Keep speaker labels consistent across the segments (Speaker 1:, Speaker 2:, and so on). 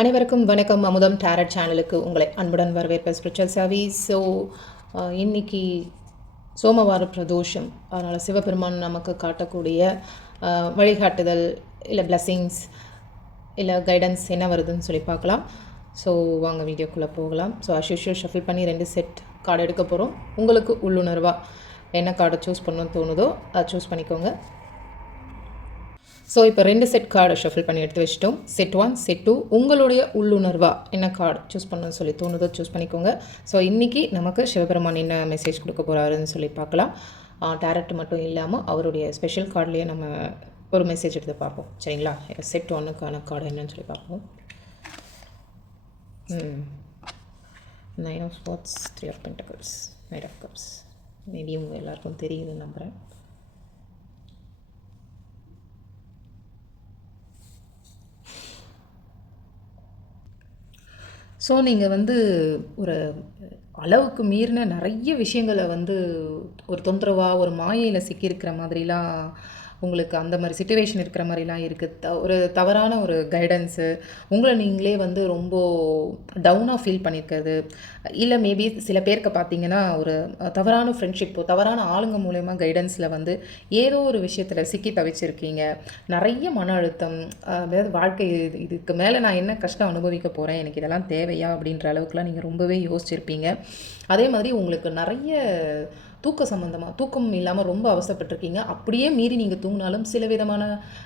Speaker 1: அனைவருக்கும் வணக்கம். அமுதம் டேரட் சேனலுக்கு உங்களை அன்புடன் வரவேற்ப ஸ்பிரிச்சுவல் சர்வீஸ் ஸோ இன்னைக்கு சோமவார பிரதோஷம். அதனால் சிவபெருமான் நமக்கு காட்டக்கூடிய வழிகாட்டுதல் இல்லை பிளஸ்ஸிங்ஸ் இல்லை கைடன்ஸ் என்ன வருதுன்னு சொல்லி பார்க்கலாம். ஸோ வாங்க வீடியோக்குள்ளே போகலாம். ஸோ அஸ் யூஷுவல் ஷஃபில் பண்ணி ரெண்டு செட் கார்டு எடுக்க போகிறோம் உங்களுக்கு உள்ளுணர்வாக என்ன கார்டை சூஸ் பண்ணணும்னு தோணுதோ அதை சூஸ் பண்ணிக்கோங்க. ஸோ இப்போ ரெண்டு செட் கார்டை ஷஃபில் பண்ணி எடுத்து வச்சிட்டோம். செட் ஒன் செட் டூ உங்களுடைய உள்ளுணர்வா என்ன கார்டு சூஸ் பண்ணணும்னு சொல்லி தோணுதோ சூஸ் பண்ணிக்கோங்க. ஸோ இன்றைக்கி நமக்கு சிவபெருமான் என்ன மெசேஜ் கொடுக்க போகிறாருன்னு சொல்லி பார்க்கலாம். டேரக்ட் மட்டும் இல்லாமல் அவருடைய ஸ்பெஷல் கார்ட்லேயே நம்ம ஒரு மெசேஜ் எடுத்து பார்ப்போம். சரிங்களா? செட் ஒன்னுக்கான கார்டு என்னன்னு சொல்லி பார்ப்போம். Nine of spades three of pentacles knight of cups maybe உங்கள் எல்லாருக்கும் தெரியுதுன்னு நம்புகிறேன் ஸோ நீங்கள் வந்து ஒரு அளவுக்கு மீறின நிறைய விஷயங்களை வந்து ஒரு தொந்தரவாக ஒரு மாயையில் சிக்கியிருக்கிற மாதிரிலாம் உங்களுக்கு அந்த மாதிரி சுச்சுவேஷன் இருக்கிற மாதிரிலாம் இருக்குது த ஒரு தவறான ஒரு கைடன்ஸு உங்களை நீங்களே வந்து ரொம்ப டவுனாக ஃபீல் பண்ணியிருக்கிறது இல்லை மேபி சில பேருக்கு பார்த்தீங்கன்னா ஒரு தவறான ஃப்ரெண்ட்ஷிப்போ தவறான ஆளுங்க மூலயமா கைடன்ஸில் வந்து ஏதோ ஒரு விஷயத்தில் சிக்கி தவிச்சிருக்கீங்க. நிறைய மன அழுத்தம் அதாவது வாழ்க்கை இது- இதுக்கு மேலே நான் என்ன கஷ்டம் அனுபவிக்க போகிறேன் எனக்கு இதெல்லாம் தேவையா அப்படின்ற அளவுக்குலாம் நீங்கள் ரொம்பவே யோசிச்சிருப்பீங்க. அதே மாதிரி உங்களுக்கு நிறைய தூக்க சம்மந்தமாக தூக்கம் இல்லாமல் ரொம்ப அவசரப்பட்டிருக்கீங்க. அப்படியே மீறி நீங்கள் தூங்கினாலும் சில விதமான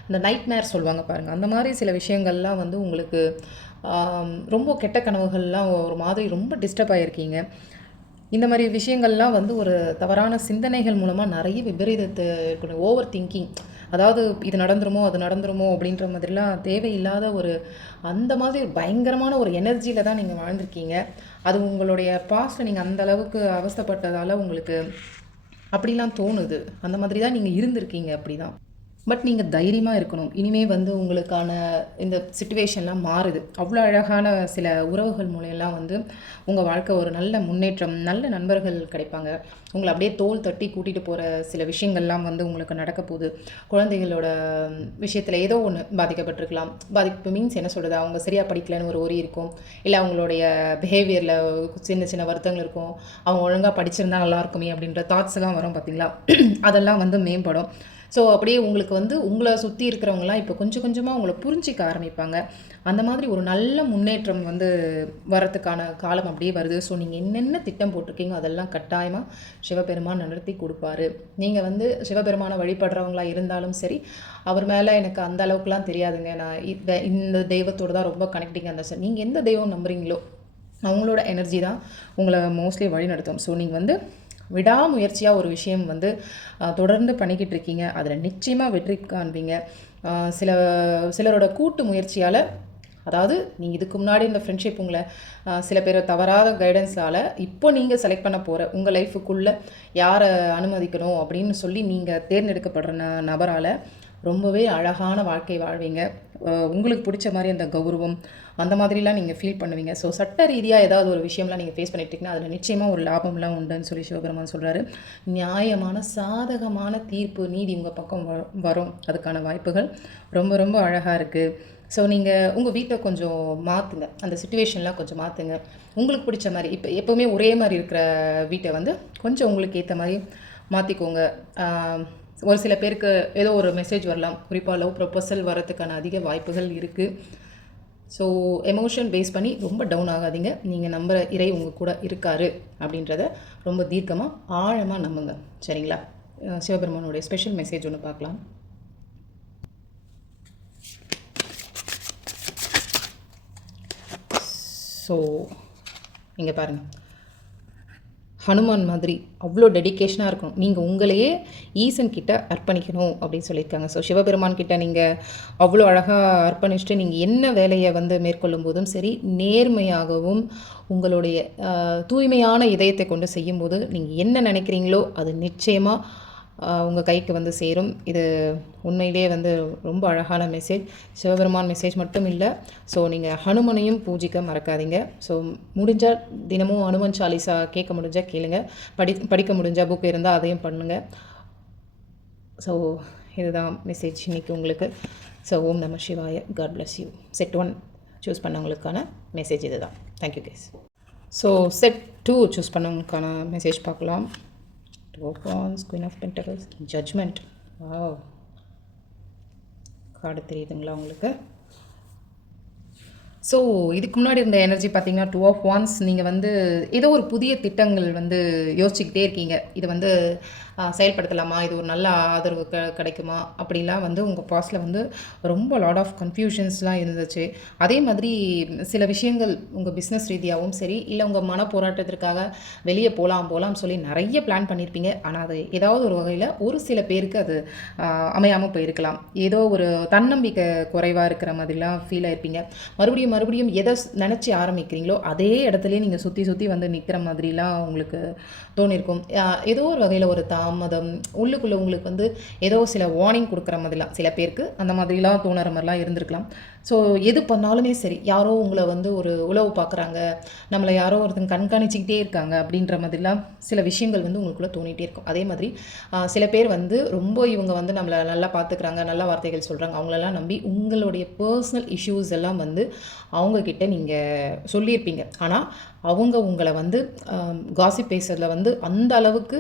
Speaker 1: இந்த நைட்மேர் சொல்லுவாங்க பாருங்கள் அந்த மாதிரி சில விஷயங்கள்லாம் வந்து உங்களுக்கு ரொம்ப கெட்ட கனவுகள்லாம் ஒரு மாதிரி ரொம்ப டிஸ்டர்ப் ஆகிருக்கீங்க இந்த மாதிரி விஷயங்கள்லாம் வந்து ஒரு தவறான சிந்தனைகள் மூலமாக நிறைய விபரீதத்தை இருக்கணும் ஓவர் திங்கிங் அதாவது இது நடந்துருமோ அது நடந்துருமோ அப்படின்ற மாதிரிலாம் தேவையில்லாத ஒரு அந்த மாதிரி பயங்கரமான ஒரு எனர்ஜியில் தான் நீங்கள் வாழ்ந்திருக்கீங்க. அது உங்களுடைய பாஸ்ட்டில் நீங்கள் அந்த அளவுக்கு உங்களுக்கு அப்படிலாம் தோணுது. அந்த மாதிரி தான் நீங்கள் இருந்திருக்கீங்க அப்படி தான் பட் நீங்கள் தைரியமாக இருக்கணும். இனிமே வந்து உங்களுக்கான இந்த சுச்சுவேஷன்லாம் மாறுது. அவ்வளோ அழகான சில உறவுகள் மூலையெல்லாம் வந்து உங்கள் வாழ்க்கை ஒரு நல்ல முன்னேற்றம் நல்ல நண்பர்கள் கிடைப்பாங்க. உங்களை அப்படியே தோல் தட்டி கூட்டிகிட்டு போகிற சில விஷயங்கள்லாம் வந்து உங்களுக்கு நடக்க போகுது. குழந்தைகளோட விஷயத்தில் ஏதோ ஒன்று பாதிக்கப்பட்டிருக்கலாம். பாதிப்பு மீன்ஸ் என்ன சொல்கிறது அவங்க சரியாக படிக்கலைன்னு ஒரு ஒரி இருக்கும். இல்லை அவங்களுடைய பிஹேவியரில் சின்ன சின்ன வருத்தங்கள் இருக்கும். அவங்க ஒழுங்காக படிச்சிருந்தா நல்லா இருக்குமே அப்படின்ற தாட்ஸ் எல்லாம் வரும் பார்த்தீங்களா அதெல்லாம் வந்து மேம்படும். ஸோ அப்படியே உங்களுக்கு வந்து உங்களை சுற்றி இருக்கிறவங்களாம் இப்போ கொஞ்சம் கொஞ்சமாக உங்களை புரிஞ்சிக்க ஆரம்பிப்பாங்க. அந்த மாதிரி ஒரு நல்ல முன்னேற்றம் வந்து வரத்துக்கான காலம் அப்படியே வருது. ஸோ நீங்கள் என்னென்ன திட்டம் போட்டிருக்கீங்க அதெல்லாம் கட்டாயமாக சிவபெருமான் நடத்தி கொடுப்பாரு. நீங்கள் வந்து சிவபெருமானை வழிபடுறவங்களா இருந்தாலும் சரி அவர் மேலே எனக்கு அந்த அளவுக்குலாம் தெரியாதுங்க. நான் இந்த இந்த தெய்வத்தோடு தான் ரொம்ப கனெக்டிங் அந்த சார் நீங்கள் எந்த தெய்வம் நம்புறீங்களோ அவங்களோட எனர்ஜி தான் உங்களை மோஸ்ட்லி வழி நடத்தும் ஸோ நீங்கள் வந்து விடாமுயற்சியாக ஒரு விஷயம் வந்து தொடர்ந்து பண்ணிக்கிட்டு இருக்கீங்க. அதில் நிச்சயமாக வெற்றி காண்பீங்க. சில சிலரோட கூட்டு முயற்சியால் அதாவது நீங்கள் இதுக்கு முன்னாடி இந்த ஃப்ரெண்ட்ஷிப் உங்களை சில பேர் தவறாத கைடன்ஸால் இப்போ நீங்கள் செலக்ட் பண்ண போகிற உங்கள் லைஃபுக்குள்ளே யாரை அனுமதிக்கணும் அப்படின்னு சொல்லி நீங்கள் தேர்ந்தெடுக்கப்படுற ந நபரால் ரொம்பவே அழகான வாழ்க்கை வாழ்வீங்க. உங்களுக்கு பிடிச்ச மாதிரி அந்த கௌரவம் அந்த மாதிரிலாம் நீங்கள் ஃபீல் பண்ணுவீங்க. ஸோ சட்ட ரீதியாக ஏதாவது ஒரு விஷயம்லாம் நீங்கள் ஃபேஸ் பண்ணிட்டீங்கன்னா அதில் நிச்சயமாக ஒரு லாபம்லாம் உண்டுன்னு சொல்லி சிவபெருமான் சொல்கிறாரு நியாயமான சாதகமான தீர்ப்பு நீதி உங்கள் பக்கம் வ- வரும். அதுக்கான வாய்ப்புகள் ரொம்ப ரொம்ப அழகாக இருக்குது ஸோ நீங்கள் உங்கள் வீட்டை கொஞ்சம் மாற்றுங்க அந்த சுச்சுவேஷன்லாம் கொஞ்சம் மாற்றுங்க உங்களுக்கு பிடிச்ச மாதிரி இப்போ எப்போவுமே ஒரே மாதிரி இருக்கிற வீட்டை வந்து கொஞ்சம் உங்களுக்கு ஏற்ற மாதிரி மாற்றிக்கோங்க ஒரு சில பேருக்கு ஏதோ ஒரு மெசேஜ் வரலாம். குறிப்பாக லவ் ப்ரொப்போசல் வரதுக்கான அதிக வாய்ப்புகள் இருக்குது ஸோ எமோஷன் பேஸ் பண்ணி ரொம்ப டவுன் ஆகாதீங்க. நீங்கள் நம்புகிற இறை உங்கள் கூட இருக்காரு அப்படின்றத ரொம்ப தீர்க்கமாக ஆழமாக நம்புங்க. சரிங்களா? சிவபெருமானுடைய ஸ்பெஷல் மெசேஜ் ஒன்று பார்க்கலாம். ஸோ இங்கே பாருங்கள் ஹனுமான் மாதிரி அவ்வளோ டெடிகேஷனாக இருக்கணும். நீங்கள் உங்களையே ஈசன் கிட்ட அர்ப்பணிக்கணும் அப்படின்னு சொல்லியிருக்காங்க. ஸோ சிவபெருமான் கிட்ட நீங்கள் அவ்வளோ அழகாக அர்ப்பணிச்சுட்டு நீங்கள் என்ன வேலையை வந்து மேற்கொள்ளும் போதும் சரி நேர்மையாகவும் உங்களுடைய தூய்மையான இதயத்தை கொண்டு செய்யும்போது நீங்கள் என்ன நினைக்கிறீங்களோ அது நிச்சயமாக உங்கள் கைக்கு வந்து சேரும். இது உண்மையிலேயே வந்து ரொம்ப அழகான மெசேஜ் சிவபெருமான் மெசேஜ் மட்டும் இல்லை. ஸோ நீங்கள் ஹனுமனையும் பூஜிக்க மறக்காதீங்க. ஸோ முடிஞ்சால் தினமும் ஹனுமன் சாலிசா கேட்க முடிஞ்சால் கேளுங்க. படி படிக்க முடிஞ்சால் புக் இருந்தால் அதையும் பண்ணுங்கள் ஸோ இதுதான் மெசேஜ் இன்றைக்கி உங்களுக்கு. ஸோ ஓம் நம சிவாய. God bless you set one choose பண்ணவங்களுக்கான message இது தான் thank you guys so set two choose பண்ணவங்களுக்கான message பார்க்கலாம். Two queen of pentacles judgement wow card தெரியுதுங்களா உங்களுக்கு? ஸோ இதுக்கு முன்னாடி இருந்த எனர்ஜி பார்த்தீங்கன்னா டூ ஆஃப் ஒன்ஸ் நீங்கள் வந்து ஏதோ ஒரு புதிய திட்டங்கள் வந்து யோசிச்சுக்கிட்டே இருக்கீங்க. இது வந்து செயல்படுத்தலாமா? இது ஒரு நல்ல ஆதரவு க கிடைக்குமா? அப்படிலாம் வந்து உங்கள் பாஸ்டில் வந்து ரொம்ப லாட் ஆஃப் கன்ஃபியூஷன்ஸ்லாம் இருந்துச்சு. அதே மாதிரி சில விஷயங்கள் உங்கள் பிஸ்னஸ் ரீதியாகவும் சரி இல்லை உங்கள் மன போராட்டத்திற்காக வெளியே போகலாம் போகலாம் சொல்லி நிறைய பிளான் பண்ணியிருப்பீங்க ஆனால் அது ஏதாவது ஒரு வகையில் ஒரு சில பேருக்கு அது அமையாமல் போயிருக்கலாம். ஏதோ ஒரு தன்னம்பிக்கை குறைவாக இருக்கிற மாதிரிலாம் ஃபீல் ஆயிருப்பீங்க. மறுபடியும் மறுபடியும் எதை நினச்சி ஆரம்பிக்கிறீங்களோ அதே இடத்துலயே நீங்கள் சுற்றி சுற்றி வந்து நிற்கிற மாதிரிலாம் உங்களுக்கு தோணியிருக்கும் ஏதோ ஒரு வகையில் ஒரு தாமதம் உள்ளுக்குள்ளே உங்களுக்கு வந்து ஏதோ சில வார்னிங் கொடுக்குற மாதிரிலாம் சில பேருக்கு அந்த மாதிரிலாம் தோணுற மாதிரிலாம் இருந்திருக்கலாம். ஸோ எது பண்ணாலுமே சரி யாரோ உங்களை வந்து ஒரு உளவு பார்க்குறாங்க நம்மளை யாரோ ஒருத்தங்க கண்காணிச்சிக்கிட்டே இருக்காங்க அப்படின்ற மாதிரிலாம் சில விஷயங்கள் வந்து உங்களுக்குள்ளே தோணிகிட்டே இருக்கும். அதே மாதிரி சில பேர் வந்து ரொம்ப இவங்க வந்து நம்மளை நல்லா பார்த்துக்கிறாங்க நல்ல வார்த்தைகள் சொல்கிறாங்க அவங்களெல்லாம் நம்பி உங்களுடைய பர்சனல் இஷ்யூஸ் எல்லாம் வந்து அவங்கக்கிட்ட நீங்கள் சொல்லியிருப்பீங்க. ஆனால் அவங்க உங்களை வந்து காசிப் பேசுறதுல வந்து அந்த அளவுக்கு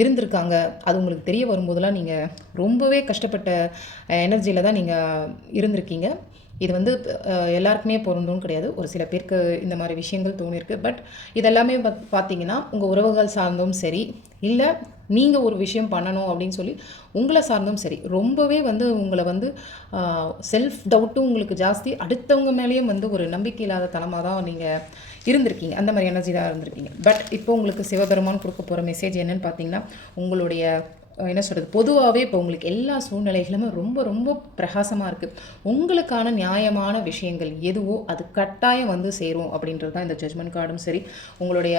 Speaker 1: இருந்திருக்காங்க. அது உங்களுக்கு தெரிய வரும்போதெல்லாம் நீங்கள் ரொம்பவே கஷ்டப்பட்ட எனர்ஜியில் தான் நீங்கள் இருந்திருக்கீங்க. இது வந்து எல்லாருக்குமே பொருந்தும் கிடையாது. ஒரு சில பேருக்கு இந்த மாதிரி விஷயங்கள் தோணிருக்கு. பட் இதெல்லாமே பார்த்தீங்கன்னா உங்கள் உறவுகள் சார்ந்தும் சரி இல்லை நீங்கள் ஒரு விஷயம் பண்ணணும் அப்படின்னு சொல்லி உங்களை சார்ந்தும் சரி ரொம்பவே வந்து உங்களை வந்து செல்ஃப் டவுட்டும் உங்களுக்கு ஜாஸ்தி. அடுத்தவங்க மேலேயும் வந்து ஒரு நம்பிக்கை இல்லாத தனமாக தான் நீங்கள் இருந்திருக்கீங்க. அந்த மாதிரி எனர்ஜி தான் இருந்திருக்கீங்க. பட் இப்போ உங்களுக்கு சிவபெருமான் கொடுக்க போகிற மெசேஜ் என்னன்னு பார்த்தீங்கன்னா உங்களுடைய என்ன சொல்கிறது பொதுவாகவே இப்போ உங்களுக்கு எல்லா சூழ்நிலைகளுமே ரொம்ப ரொம்ப பிரகாசமாக இருக்குது உங்களுக்கான நியாயமான விஷயங்கள் எதுவோ அது கட்டாயம் வந்து சேரும் அப்படின்றது தான் இந்த ஜட்மெண்ட் கார்டும் சரி உங்களுடைய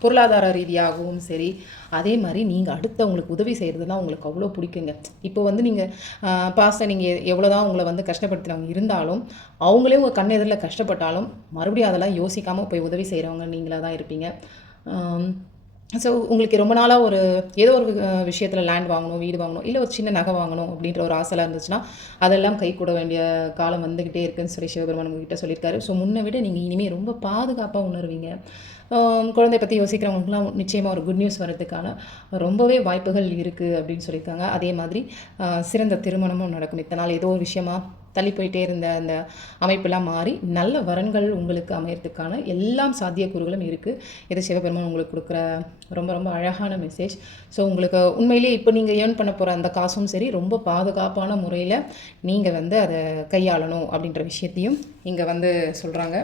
Speaker 1: பொருளாதார ரீதியாகவும் சரி. அதே மாதிரி நீங்கள் அடுத்தவங்களுக்கு உதவி செய்கிறதுனா உங்களுக்கு அவ்வளோ பிடிக்குங்க. இப்போ வந்து நீங்கள் பாஸ்ட்டை நீங்கள் எவ்வளோ தான் உங்களை வந்து கஷ்டப்படுத்துகிறவங்க இருந்தாலும் அவங்களே உங்கள் கண் எதிரில் கஷ்டப்பட்டாலும் மறுபடியும் அதெல்லாம் யோசிக்காமல் போய் உதவி செய்கிறவங்க நீங்களாக தான் இருப்பீங்க ஸோ உங்களுக்கு ரொம்ப நாளாக ஒரு ஏதோ ஒரு விஷயத்தில் லேண்ட் வாங்கணும் வீடு வாங்கணும் இல்லை ஒரு சின்ன நகை வாங்கணும் அப்படின்ற ஒரு ஆசைலாம் இருந்துச்சுன்னா அதெல்லாம் கை கூட வேண்டிய காலம் வந்துக்கிட்டே இருக்குன்னு சொல்லி சிவபெருமான் உங்ககிட்ட சொல்லியிருக்காரு. ஸோ முன்னை விட நீங்கள் இனிமேல் ரொம்ப பாதுகாப்பாக உணர்வீங்க. குழந்தைய பற்றி யோசிக்கிறவங்களுக்குலாம் நிச்சயமாக ஒரு குட் நியூஸ் வர்றதுக்கான ரொம்பவே வாய்ப்புகள் இருக்குது அப்படின்னு சொல்லியிருக்காங்க. அதே மாதிரி சிறந்த திருமணமும் நடக்கும். இத்தனை நாள் ஏதோ ஒரு விஷயமா தள்ளி போயிட்டே இருந்த அந்த அமைப்பெல்லாம் மாறி நல்ல வரன்கள் உங்களுக்கு அமையறதுக்கான எல்லாம் சாத்தியக்கூறுகளும் இருக்குது இது சிவபெருமான் உங்களுக்கு கொடுக்குற ரொம்ப ரொம்ப அழகான மெசேஜ் ஸோ உங்களுக்கு உண்மையிலேயே இப்போ நீங்கள் ஏர்ன் பண்ண போகிற அந்த காசும் சரி ரொம்ப பாதுகாப்பான முறையில் நீங்கள் வந்து அதை கையாளணும் அப்படின்ற விஷயத்தையும் இங்கே வந்து சொல்கிறாங்க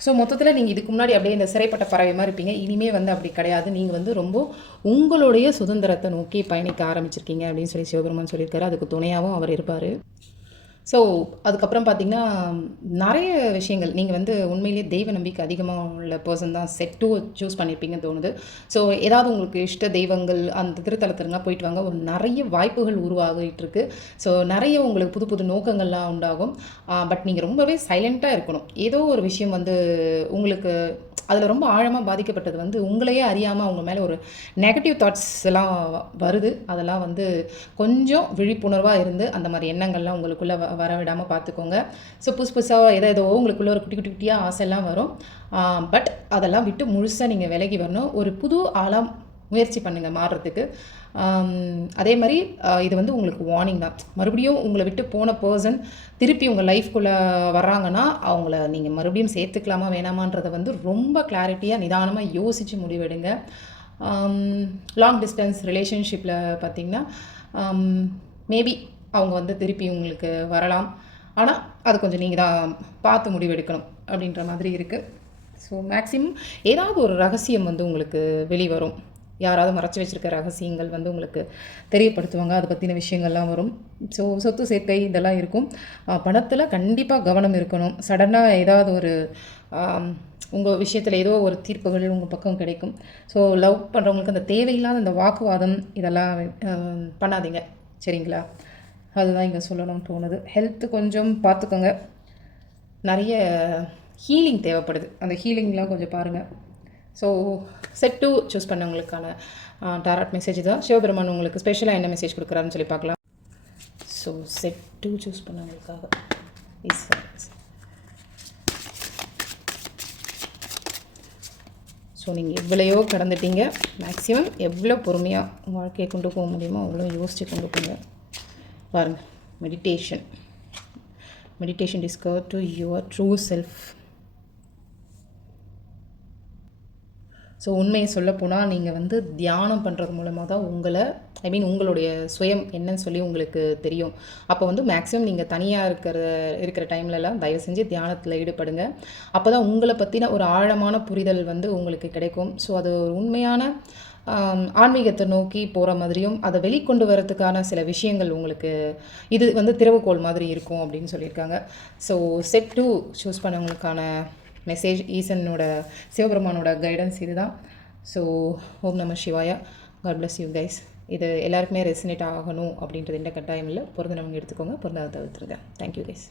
Speaker 1: ஸோ மொத்தத்தில் நீங்கள் இதுக்கு முன்னாடி அப்படியே இந்த சிறைப்பட்ட பறவை மாதிரி இருப்பீங்க. இனிமே வந்து அப்படி கிடையாது. நீங்கள் வந்து ரொம்ப உங்களுடைய சுதந்திரத்தை நோக்கி பயணிக்க ஆரம்பிச்சிருக்கீங்க அப்படின்னு சொல்லி சிவபெருமான் சொல்லியிருக்காரு. அதுக்கு துணையாகவும் அவர் இருப்பார். ஸோ அதுக்கப்புறம் பார்த்தீங்கன்னா நிறைய விஷயங்கள். நீங்கள் வந்து உண்மையிலேயே தெய்வ நம்பிக்கை அதிகமாக உள்ள பர்சன் தான் செட் டூ சூஸ் பண்ணியிருப்பீங்கன்னு தோணுது. ஸோ ஏதாவது உங்களுக்கு இஷ்ட தெய்வங்கள் அந்த திருத்தலத்துலாம் போயிட்டு வாங்க. ஒரு நிறைய வாய்ப்புகள் உருவாகிட்டு இருக்கு. ஸோ நிறைய உங்களுக்கு புது புது நோக்கங்கள்லாம் உண்டாகும். பட் நீங்கள் ரொம்பவே சைலண்ட்டாக இருக்கணும். ஏதோ ஒரு விஷயம் வந்து உங்களுக்கு அதில் ரொம்ப ஆழமாக பாதிக்கப்பட்டது வந்து உங்களையே அறியாமல் அவங்க மேலே ஒரு நெகட்டிவ் தாட்ஸ் எல்லாம் வருது. அதெல்லாம் வந்து கொஞ்சம் விழிப்புணர்வாக இருந்து அந்த மாதிரி எண்ணங்கள்லாம் உங்களுக்குள்ளே வ வர விடாமல் பார்த்துக்கோங்க ஸோ புதுசு புதுசாக எதோ ஏதோ உங்களுக்குள்ளே ஒரு குட்டி குட்டி குட்டியாக ஆசைலாம் வரும். பட் அதெல்லாம் விட்டு முழுசாக நீங்கள் விலகி வரணும். ஒரு புது ஆளாக முயற்சி பண்ணுங்கள் மாறுறதுக்கு. அதே மாதிரி இது வந்து உங்களுக்கு வார்னிங் தான். மறுபடியும் உங்களை விட்டு போன பர்சன் திருப்பி உங்கள் லைஃப்குள்ளே வர்றாங்கன்னா அவங்கள நீங்கள் மறுபடியும் சேர்த்துக்கலாமா வேணாமான்றதை வந்து ரொம்ப கிளாரிட்டியாக நிதானமாக யோசித்து முடிவெடுங்க. லாங் டிஸ்டன்ஸ் ரிலேஷன்ஷிப்பில் பார்த்தீங்கன்னா மேபி அவங்க வந்து திருப்பி உங்களுக்கு வரலாம். ஆனால் அது கொஞ்சம் நீங்கள் தான் பார்த்து முடிவெடுக்கணும் அப்படின்ற மாதிரி இருக்குது ஸோ மேக்ஸிமம் ஏதாவது ஒரு ரகசியம் வந்து உங்களுக்கு வெளிவரும். யாராவது மறைச்சி வச்சிருக்க ரகசியங்கள் வந்து உங்களுக்கு தெரியப்படுத்துவாங்க. அதை பற்றின விஷயங்கள்லாம் வரும். ஸோ சொத்து சேர்க்கை இதெல்லாம் இருக்கும். பணத்தில் கண்டிப்பாக கவனம் இருக்கணும். சடனாக ஏதாவது ஒரு உங்கள் விஷயத்தில் ஏதோ ஒரு தீர்ப்புகள் உங்கள் பக்கம் கிடைக்கும். ஸோ லவ் பண்ணுறவங்களுக்கு அந்த தேவையில்லாத அந்த வாக்குவாதம் இதெல்லாம் பண்ணாதீங்க. சரிங்களா? அதுதான் இங்கே சொல்லணும்னு தோணுது. ஹெல்த்து கொஞ்சம் பார்த்துக்கோங்க நிறைய ஹீலிங் தேவைப்படுது. அந்த ஹீலிங்லாம் கொஞ்சம் பாருங்கள் ஸோ செட் டூ சூஸ் பண்ணவங்களுக்கான டாராட் மெசேஜ் தான். சிவபெருமான் உங்களுக்கு ஸ்பெஷலாக என்ன மெசேஜ் கொடுக்குறாருன்னு சொல்லி பார்க்கலாம். ஸோ செட் டூ சூஸ் பண்ணவங்களுக்காக. இஸ் ஸோ நீங்கள் எவ்வளையோ கடந்துட்டீங்க. மேக்ஸிமம் எவ்வளோ பொறுமையாக வாழ்க்கையை கொண்டு போக முடியுமோ அவ்வளோ யோசித்து கொண்டு போங்க. பாருங்கள் meditation meditation discover to your true self so உண்மையை சொல்லப்போனால் நீங்கள் வந்து தியானம் பண்ணுறது மூலமாக தான் உங்களை ஐ மீன் உங்களுடைய சுயம் என்னன்னு சொல்லி உங்களுக்கு தெரியும். அப்போ வந்து மேக்ஸிமம் நீங்கள் தனியாக இருக்கிற இருக்கிற டைம்லலாம் தயவு செஞ்சு தியானத்தில் ஈடுபடுங்க. அப்போ தான் உங்களை பற்றின ஒரு ஆழமான புரிதல் வந்து உங்களுக்கு கிடைக்கும். ஸோ அது ஒரு உண்மையான ஆன்மீகத்தை நோக்கி போகிற மாதிரியும் அதை வெளிக்கொண்டு வரத்துக்கான சில விஷயங்கள் உங்களுக்கு இது வந்து திறவுகோல் மாதிரி இருக்கும் அப்படின்னு சொல்லியிருக்காங்க. ஸோ செட் டூ சூஸ் பண்ணவங்களுக்கான மெசேஜ் ஈசனோட சிவபெருமானோட கைடன்ஸ் இதுதான். ஸோ ஓம் நம சிவாயா. காட் பிளஸ் யூ கைஸ் இது எல்லாருக்குமே ரெசினேட் ஆகணும் அப்படின்றது எந்த கட்டாயம் இல்லை. பிறந்தவங்க எடுத்துக்கோங்க. பிறந்ததை தவிர்த்துருங்க. Thank you guys